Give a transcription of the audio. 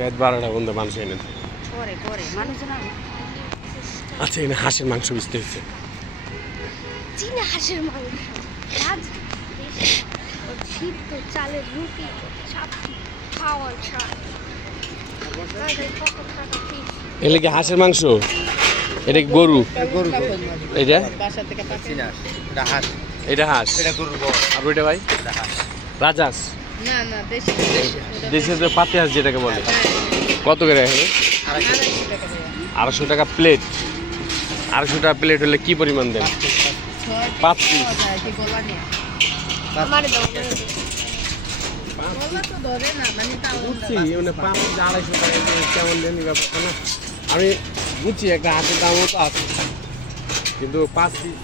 রাত 12টা পর্যন্ত মানুষ এনে করে করে মানুষজন আচ্ছা এখানে হাঁসের মাংস বেচতে হচ্ছে। চীনা হাঁসের মাংস রাজ সিদ্ধ চালের রুটি চাপটি খাওয়া ছাড় এগুলো কি হাঁসের মাংস? এটা কি গরু? এটা বাসা থেকে পাচ্ছি না এটা হাঁস, এটা গরুর বড়, আর ওইটা ভাই এটা হাঁস। রাজহাঁস, না না দেশি দেশের যে পাতি হাঁস যেটাকে বলে। কত করে এখানে? 250 টাকা প্লেট। 250 টাকা প্লেট হলে কি পরিমাণ দেন? 5 পিস। আমার দাও ধরে না মানে বুঝছি মানে 5 পিস 250 টাকা কেমন দেন ব্যাপারটা না। আমি বুঝছি একটা হাঁসের দামও তো আছে, কিন্তু 5 পিস